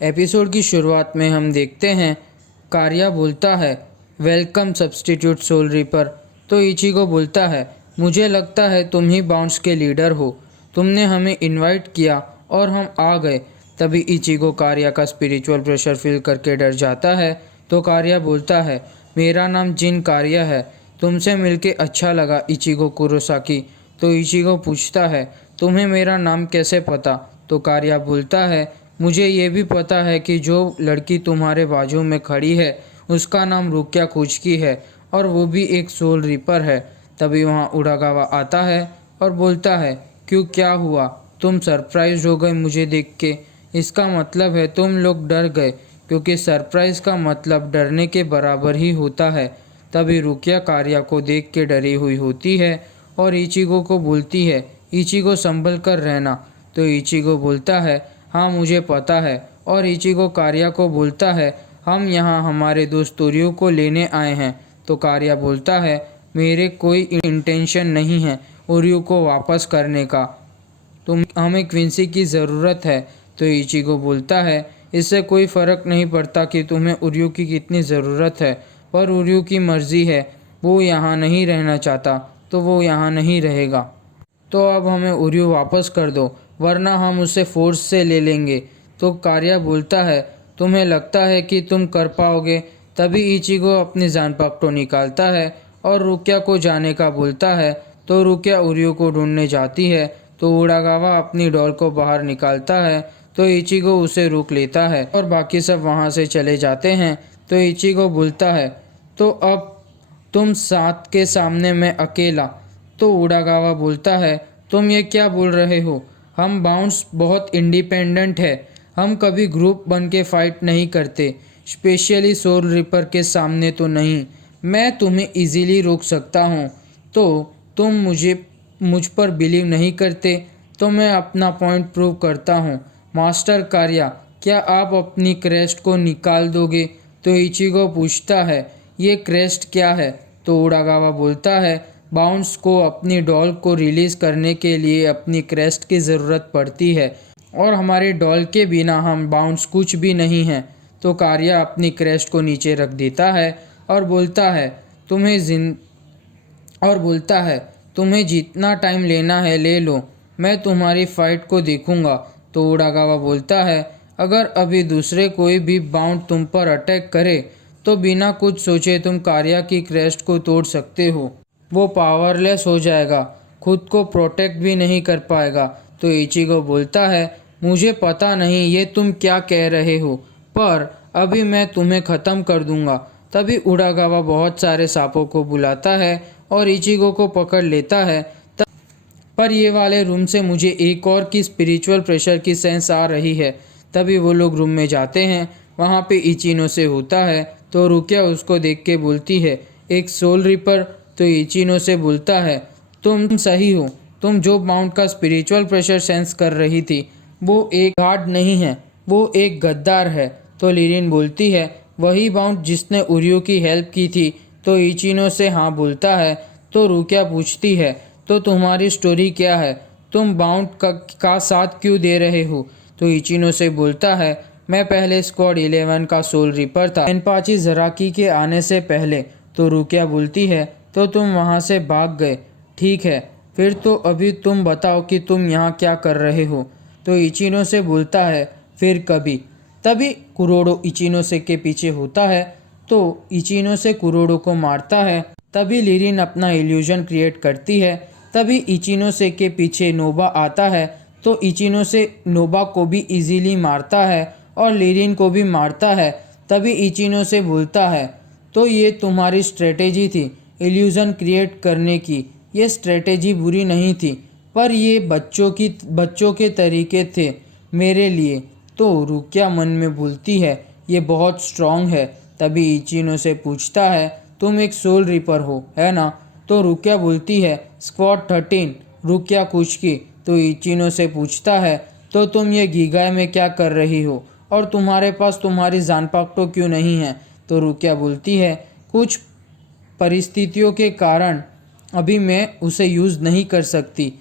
Episode की शुरुआत में हम देखते हैं कार्या बोलता है वेलकम सब्स्टिट्यूट सोल रीपर। तो इचिगो बोलता है मुझे लगता है तुम ही बाउंस के लीडर हो, तुमने हमें इनवाइट किया और हम आ गए। तभी इचिगो कार्या का स्पिरिचुअल प्रेशर फील करके डर जाता है। तो कार्या बोलता है मेरा नाम जिन कार्या है, तुमसे मिलके अच्छा लगा इचिगो कुरोसाकी। तो इचिगो पूछता है तुम्हें मेरा नाम कैसे पता? तो कार्या बोलता है मुझे ये भी पता है कि जो लड़की तुम्हारे बाजू में खड़ी है उसका नाम रुकिया कुचकी है और वो भी एक सोल रीपर है। तभी वहाँ उड़ागावा आता है और बोलता है क्यों, क्या हुआ? तुम सरप्राइज हो गए मुझे देख के? इसका मतलब है तुम लोग डर गए, क्योंकि सरप्राइज का मतलब डरने के बराबर ही होता है। तभी रुकिया कार्या को देख के डरी हुई होती है और इचिगो को बोलती है इचिगो संभल कर रहना। तो इचिगो बोलता है हाँ मुझे पता है। और इचिगो कार्या को बोलता है हम यहाँ हमारे दोस्त तोरियो को लेने आए हैं। तो कार्या बोलता है मेरे कोई इंटेंशन नहीं है ओरियो को वापस करने का, तुम हमें क्विंसी की ज़रूरत है। तो इचिगो बोलता है इससे कोई फ़र्क नहीं पड़ता कि तुम्हें ओरियो की कितनी ज़रूरत है, पर ओरियो की मर्ज़ी है, वो यहाँ नहीं रहना चाहता तो वो यहाँ नहीं रहेगा। तो अब हमें ओरियो वापस कर दो वरना हम उसे फोर्स से ले लेंगे। तो कार्या बोलता है तुम्हें लगता है कि तुम कर पाओगे? तभी इचिगो अपनी जानपट्टो निकालता है और रुकिया को जाने का बोलता है। तो रुकिया ओरियो को ढूंढने जाती है। तो उड़ागावा अपनी डॉल को बाहर निकालता है तो इचिगो उसे रोक लेता है और बाकी सब वहाँ से चले जाते हैं। तो इचिगो बोलता है तो अब तुम साथ के सामने मैं अकेला। तो उड़ागावा बोलता है तुम ये क्या बोल रहे हो? हम बाउंस बहुत इंडिपेंडेंट है, हम कभी ग्रुप बन के फाइट नहीं करते, स्पेशली सोल रिपर के सामने तो नहीं। मैं तुम्हें इजीली रोक सकता हूँ। तो तुम मुझ पर बिलीव नहीं करते तो मैं अपना पॉइंट प्रूव करता हूँ। मास्टर कार्या, क्या आप अपनी क्रेस्ट को निकाल दोगे? तो इचिगो पूछता है ये क्रेस्ट क्या है? तो उड़ागावा बोलता है बाउंस को अपनी डॉल को रिलीज़ करने के लिए अपनी क्रेस्ट की ज़रूरत पड़ती है और हमारे डॉल के बिना हम बाउंस कुछ भी नहीं हैं। तो कार्या अपनी क्रेस्ट को नीचे रख देता है और बोलता है तुम्हें जितना टाइम लेना है ले लो, मैं तुम्हारी फाइट को देखूंगा। तो उड़ागावा बोलता है अगर अभी दूसरे कोई भी बाउंड तुम पर अटैक करे तो बिना कुछ सोचे तुम कार्या की क्रेस्ट को तोड़ सकते हो, वो पावरलेस हो जाएगा, खुद को प्रोटेक्ट भी नहीं कर पाएगा। तो इचिगो बोलता है मुझे पता नहीं ये तुम क्या कह रहे हो, पर अभी मैं तुम्हें ख़त्म कर दूंगा। तभी उड़ागावा बहुत सारे सांपों को बुलाता है और इचिगो को पकड़ लेता है। पर ये वाले रूम से मुझे एक और की स्पिरिचुअल प्रेशर की सेंस आ रही है। तभी वो लोग रूम में जाते हैं, वहाँ पे इचिनो से होता है। तो रुकिया उसको देख के बोलती है एक सोल रिपर। तो इचिनो से बोलता है तुम सही हो, तुम जो बाउंड का स्पिरिचुअल प्रेशर सेंस कर रही थी वो एक गार्ड नहीं है, वो एक गद्दार है। तो लिरिन बोलती है वही बाउंड जिसने ओरियो की हेल्प की थी। तो इचिनो से हाँ बोलता है। तो रुकिया पूछती है तो तुम्हारी स्टोरी क्या है, तुम बाउंड का साथ क्यों दे रहे हो? तो इचिनो से बोलता है मैं पहले स्क्वाड 11 का सोल रिपर था एनपाची जराकी के आने से पहले। तो रुकिया बोलती है तो तुम वहाँ से भाग गए, ठीक है, फिर तो अभी तुम बताओ कि तुम यहाँ क्या कर रहे हो? तो इचिनो से बोलता है फिर कभी। तभी कुरोडो इचिनो से के पीछे होता है तो इचिनो से कुरोडो को मारता है। तभी लिरिन अपना इल्यूजन क्रिएट करती है। तभी इचिनो से के पीछे नोबा आता है तो इचिनो से नोबा को भी इजीली मारता है और लिरिन को भी मारता है। तभी इचिनो से बोलता है तो ये तुम्हारी स्ट्रेटेजी थी इल्यूजन क्रिएट करने की, ये स्ट्रेटेजी बुरी नहीं थी, पर ये बच्चों के तरीके थे मेरे लिए। तो रुकिया मन में बोलती है ये बहुत स्ट्रांग है। तभी इचिनो से पूछता है तुम एक सोल रिपर हो, है ना? तो रुकिया बोलती है स्क्वाड 13 रुकिया कुचकी। तो इचिनो से पूछता है तो तुम ये गीगाय में क्या कर रही हो और तुम्हारे पास तुम्हारी जानपट्टो क्यों नहीं है? तो रुकिया बोलती है कुछ परिस्थितियों के कारण अभी मैं उसे यूज़ नहीं कर सकती,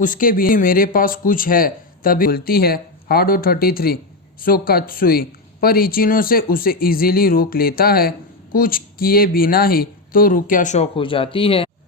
उसके भी मेरे पास कुछ है। तभी बोलती है हार्डो 33 सोकात्सुई, पर इचिनो से उसे इजीली रोक लेता है। कुछ किए बिना ही तो रुकिया शॉक हो जाती है।